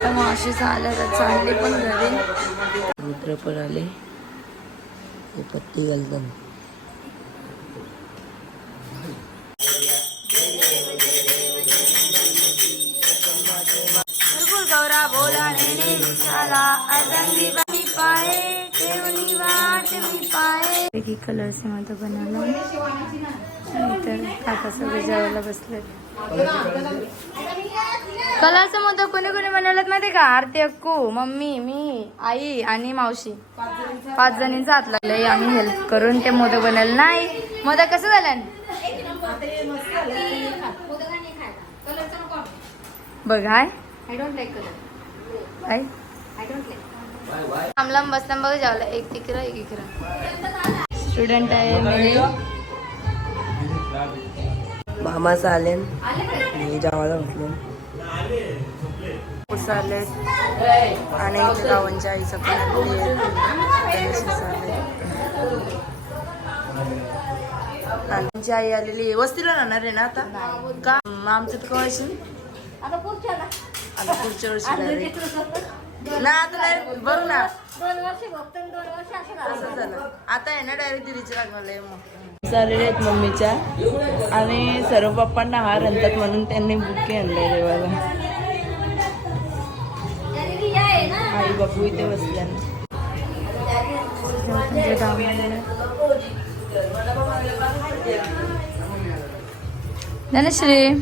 मावशी आल्या तर चालले पण घरी. मित्र पण आले, पत्ती घालतात. गौरा बोला कलर से मत बनवला तर काका सगळे जेवायला बसले. कलरचं मोदक कोणी कोणी बनवलं माहिती का? आरती, अक्कू, मम्मी, मी, आई आणि मावशी 5 जणींचा हात लागलाय. आम्ही हेल्प करून ते मोदक बनवलं. नाही मोदक कसं झालं बघाय. लांब बसताना बघ जेवायला एक तिकरा एक इकरा. स्टुडंट आहे मेरे मामाचं आले मी जेवायला म्हटलं आले आणि गावांच्या आईचं पण आमची आई आलेली. वस्तीला राहणार आहे ना आता का? आमचं तर कवायची आता पुढच्या वर्षी ना. आता नाही बघ ना 2 वर्ष असं झालं. आता आहे ना डायरेक्ट दिदीचे लागले. मग चाललेले आहेत मम्मीच्या आणि सर्व पप्पांना हार आणतात म्हणून त्यांनी बुके आणले देवाला. आई बापू इथे बसल्या. धनश्री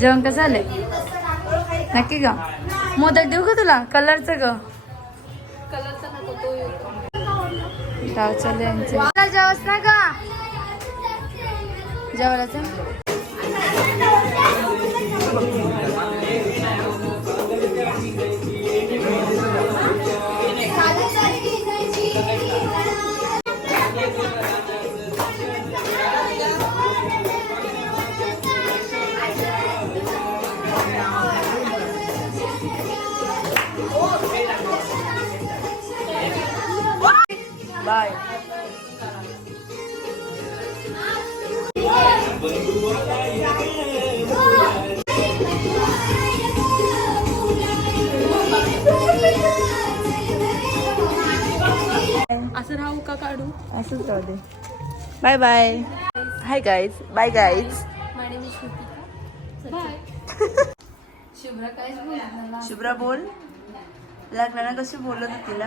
जेवण कसं झालंय नक्की का? मोदक देऊ का तुला? कलरचं ग जेवस ना का जेवायचं. बाय. असं राहू का काढू? असंच राहू दे. Bye bye. Hi guys. Bye guys. Shubhra बोल. लग्नाला कशी बोलत होती तिला?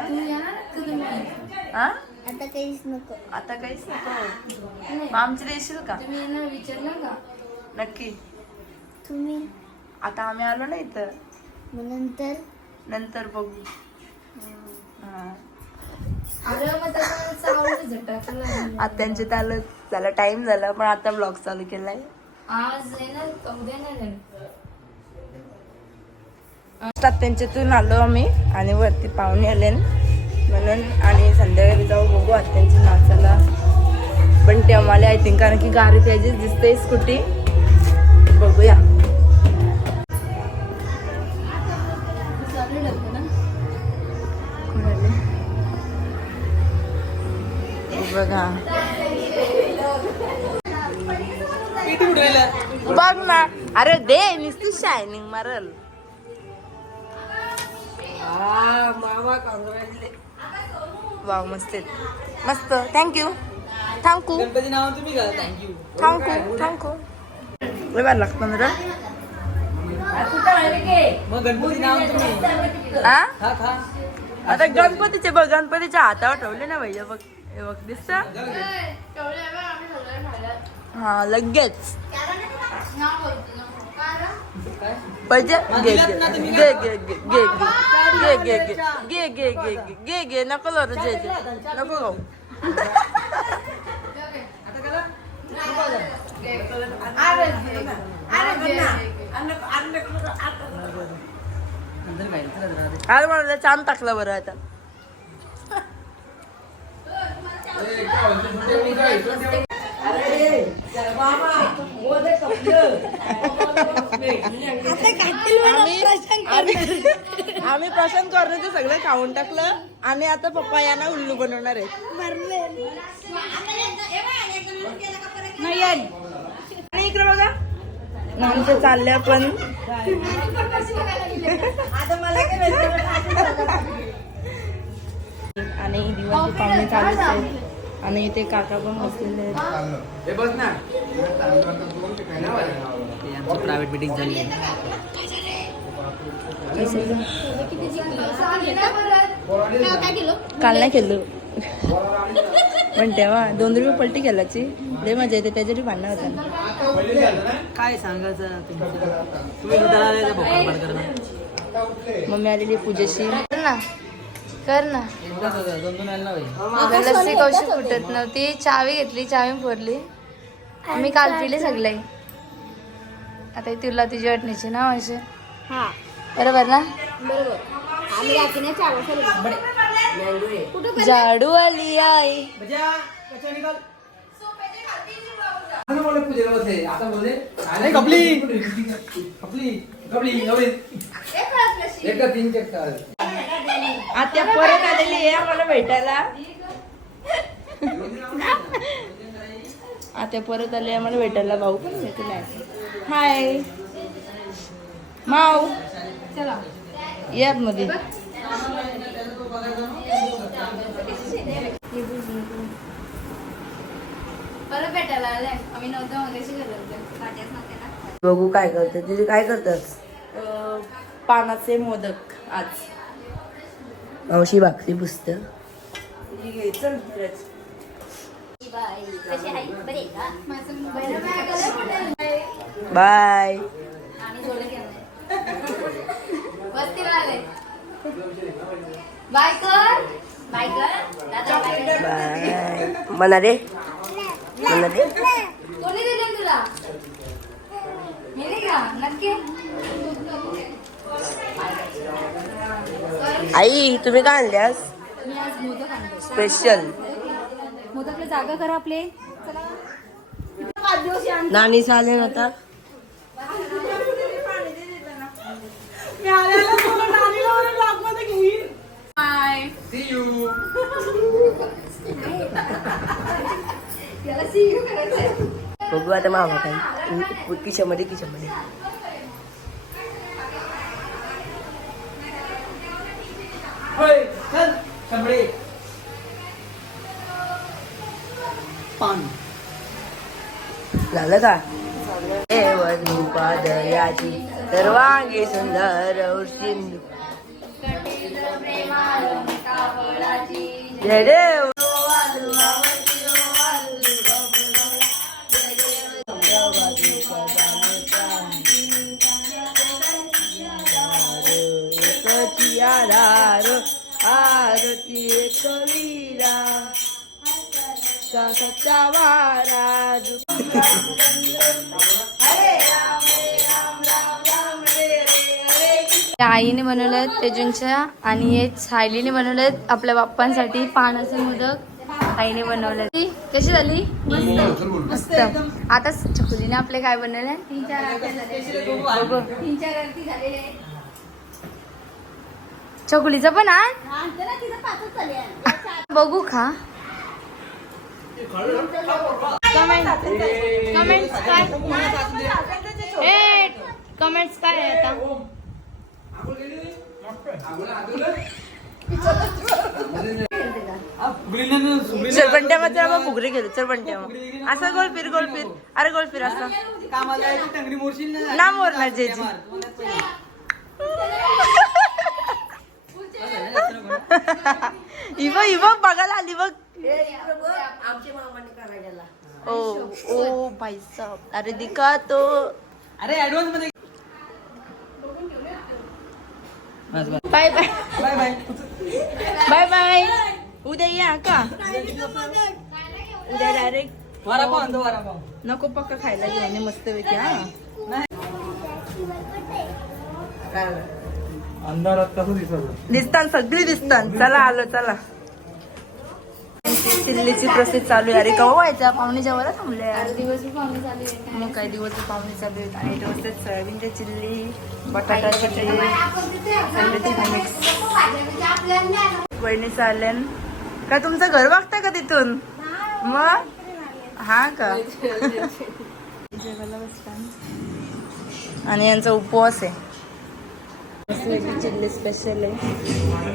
हा आता काहीच नको. आता काहीच नको. आमची देशील का? तुम्ही विचारलं का? नक्की. तुम्ही आता आम्ही आलो ना इथं. नंतर बघू. आत्यांचे त्याला त्याला टाइम झाला पण आता ब्लॉग चालू केलाय. आज आत्यांच्यातून आलो आम्ही आणि वरती पाहुणे आले म्हणून आणि संध्याकाळी जाऊ बघू आत्यांची नाचाला. पण ते आम्हाला आय थिंक कारण की गाडी त्याचीच दिसते स्कूटी. बघूया. बघा बघ ना. अरे दे नुसती शायनिंग मारल. वाव मस्त मस्त. Thank you thank you thank you thank you. बार लागतं ना आता गणपतीचे बघ. गणपतीच्या हातावर ठेवले ना भैया. बघ हे बघ दिसत. हा लगेच पाहिजे. घे घे घे घे घे घे घे घे घे घे घे घे. नको जे नको खाऊ. अरे मला छान टाकला बरं आता. आम्ही प्रशांत कॉर्नरचं सगळं खाऊन टाकलं आणि आता पप्पा यांना उल्लू बनवणार आहे. इकडे बघा आमचं चालल्या पण आणि दिवाळी पाहुणे चालूच आहेत आणि इथे काका पण बसलेले आहेत. प्रायव्हेट मीटिंग झाली काल नाही केलं पण तेव्हा 2 रुपये पलटी केल्याची लय मजा येते त्याच्यासाठी भांडणं होतं. काय सांगायचं तुम्ही मम्मी आलेली पूजेशी कर ना दोन लस्सी कौशी फुटत नव्हती. चावी घेतली, चावी फोडली. मी काल पिले सगळे. आता तुला तुझी वाटण्याची ना असे बरोबर ना. झाडू आली आई. आता परत आलेली आहे आम्हाला भेटायला. आता परत आले आम्हाला भेटायला. भाऊ पण भेटला. हाय माऊ चला यात मध्ये. परत भेटायला आले आम्ही नव्हतं मगाशी घरात ना. बघू काय करते तुझे. काय करतात पानाचे मोदक आज. मावशी भाकरी पुस्तक चल. बाय. बाय कर बाय कर दादा बाय. बाय म्हणा रे म्हणा रे. कोणी दिलं तुला मी नाही का नक्की. आई तुम्ही काय आणल्यास मी आज मोदक आणले स्पेशल. मोदकला जागा करा आपले. नानी चालेल आता. बाय. बघू आता मामा काय किचनमध्ये किचनमध्ये. पान झालं का. पादयाची सर्वांगी सुंदर सिंधू जय देव. आरती कवीरा सचा वारा. आईने बनवलेत तेजूंच्या आणि हे सायलीने बनवलेत आपल्या बाप्पांसाठी पानाचे मोदक. आईने बनवले. कशी झाली. मस्त. आता चकुलीने आपले काय बनवले. 3-4 आरती झालेले. चकुलीचं पण आण बघू खा. कमेंट्स काय आहे आता. चरपंट्या मात्र मग फुगरे गेलो. चरपंट्या मग असं गोल फिर. अरे गोल फिर असं ना मोरणार जेजी. इव बघायला आली बघ. ओ ओ भाई साहब. अरे दिखा तो. अरे ऍडव्हान्स मध्ये. Bye bye bye bye bye bye. उद्या या का. उद्या डायरेक्ट वडापाव आणतो. वडापाव नको पक्का खायला घेऊन मस्त पैकी. हा अंधारात कसं दिसत दिसतात सगळी दिसतात. चला आलो चला. चिल्लीची प्रोसेस चालू आहे. अरे कवा व्हायचा. पाहुणे जेवायला थांबले. दिवस पाहुणे चालू आहे. मग काही दिवस पाहुणे चालू आहेत. आणि रोज सोयाबीनची चिल्ली, बटाटा चिल्ली, अंड्याची मिक्स. वहिनी चालेल का. तुमचं घर बघता का तिथून मग. हा का. जेवायला बसतात. आणि यांचा उपवास आहे. चिल्ली स्पेशल आहे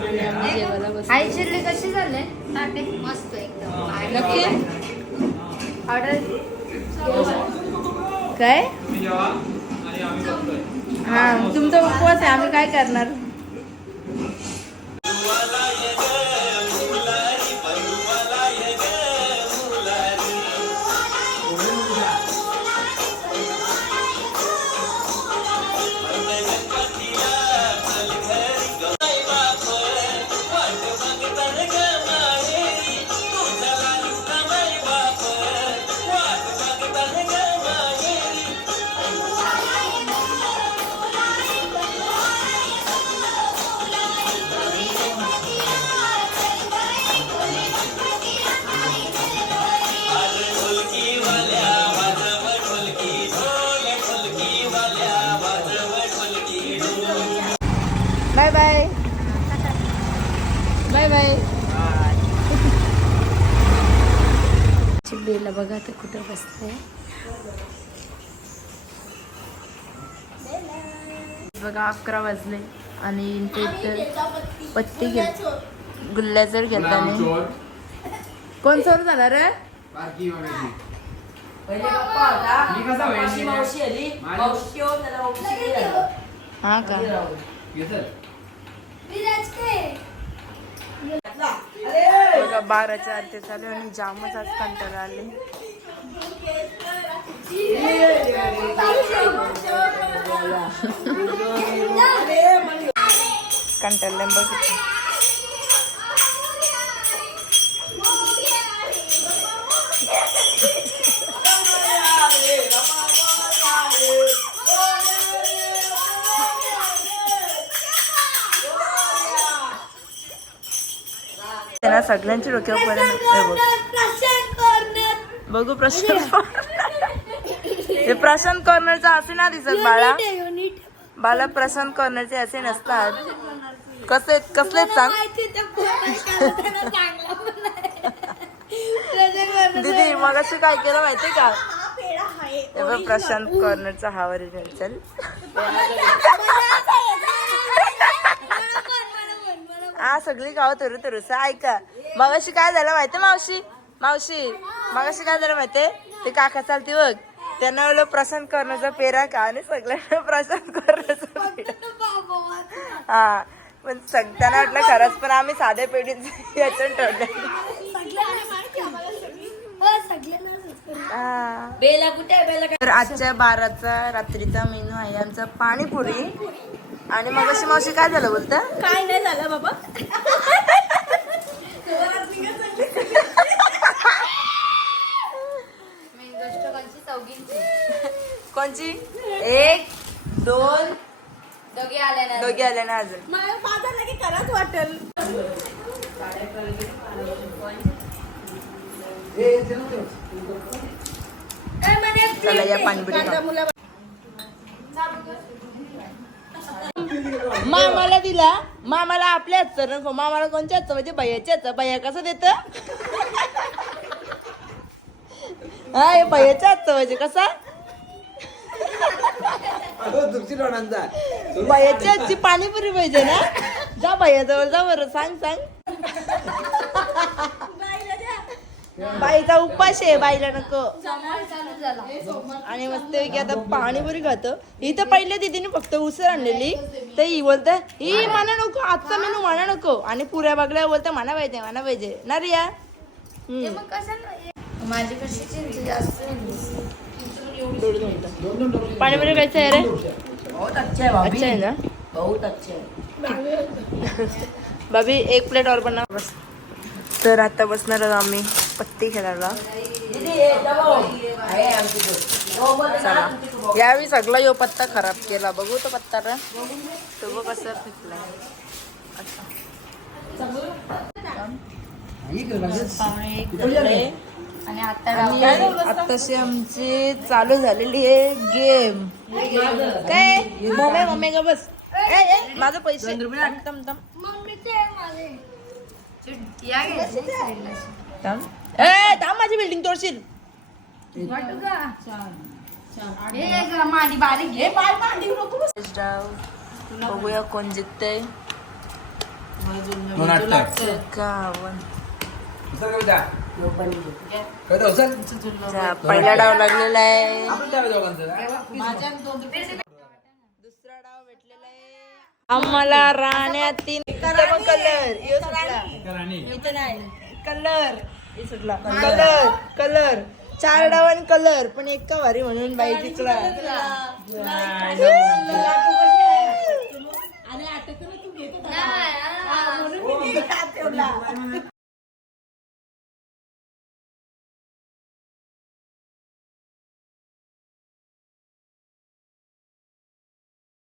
आणि आम्ही जेवायला बसलो. आई चिल्ली कशी झाले ताटे मस्त एकदम नक्की ऑर्डर काय हा तुमचा उपवास आहे आम्ही काय करणार. Bye bye bye bye. चिल्लीला बघा ते कुठं बसते बघा. 11 वाजले आणि ते पत्ती घेत गुल्ल्या घेतला नाही. कोण चोर झाला रे. हा का बघा 12च्या आरती चालू आणि जामच आज कंटाळा आले. कंटाळले बघितलं. त्यांना सगळ्यांची डोक्यावर बघू प्रशांत हे प्रशांत कॉर्नरचा असे ना दिसत बाळा. बाळा प्रशांत कॉर्नरचे असे नसतात. कसले सांग दीदी मग अशी काय केलं माहितीये का. तेव्हा प्रशांत कॉर्नरचा हा ओरिजिनल. चल हा सगळी गाव तुरु तुरुस ऐका. मग अशी काय झालं माहितीये मावशी मग अशी काय झालं माहितीये. ते काका चालते बघ त्यांना बोललो प्रशांत कॉर्नरचा पेरा का आणि सगळ्यांना प्रशांत कॉर्नरचा पेरा. हा पण त्यांना वाटलं खरंच पण आम्ही साध्या पेढीत याच्यात ठेवलं. तर आजच्या 12चा रात्रीचा मेनू आहे आमचा पाणीपुरी. आणि मग अशी मावशी काय झालं बोलत. काय नाही झालं बाबा. कोणची 1 2 दोघे आले दोघे आले ना अजून. मला माझा लगे कराच वाटेल. चला या पाणीपुरी खाऊ. मामाला दिला. मामाला आपल्या हातचं नको. मामाला कोणच्या हातचं म्हणजे भैयाच्या हातचं. भैया कसं देत हा हे भैयाच्या हातचं म्हणजे कसा भैयाच्या हातची पाणीपुरी पाहिजे ना. जा भैया जवळ जा बरं सांग. बाईचा उपास आहे बाईला नको. आणि मस्त आता पाणीपुरी खातो. ही तर पहिल्या दिदीने फक्त उसळ आणलेली तर ही बोलत ही म्हणा नको आजचा मेनू म्हणा नको. आणि पुऱ्या बघल्या बोलत म्हणा पाहिजे ना रिया. माझी कशी चिंच जास्त पाणीपुरी खायचं आहे रे. अच्छा आहे ना. बाबी 1 प्लेट और बना. बस तर आता बसणार आम्ही पत्ती खेळायला. चला यावेळी सगळा यो पत्ता खराब केला. बघू तो पत्ता रे तो बघ कसं फिकलाय. आणि आता आताशी आमची चालू झालेली आहे गेम. काय मम्मी का बस माझं पैसे थांब माझी बिल्डिंग तोडशील. मांडी बारीक घे डाव बघूया कोण जिंकतंय. गावन. पहिला डाव लागलेला आहे. दुसरा डाव भेटलेला आहे आम्हाला. राण्या 3 कलर इथं नाही. कलर 4 डावन कलर पण एक का भारी म्हणून बाई जिंकला.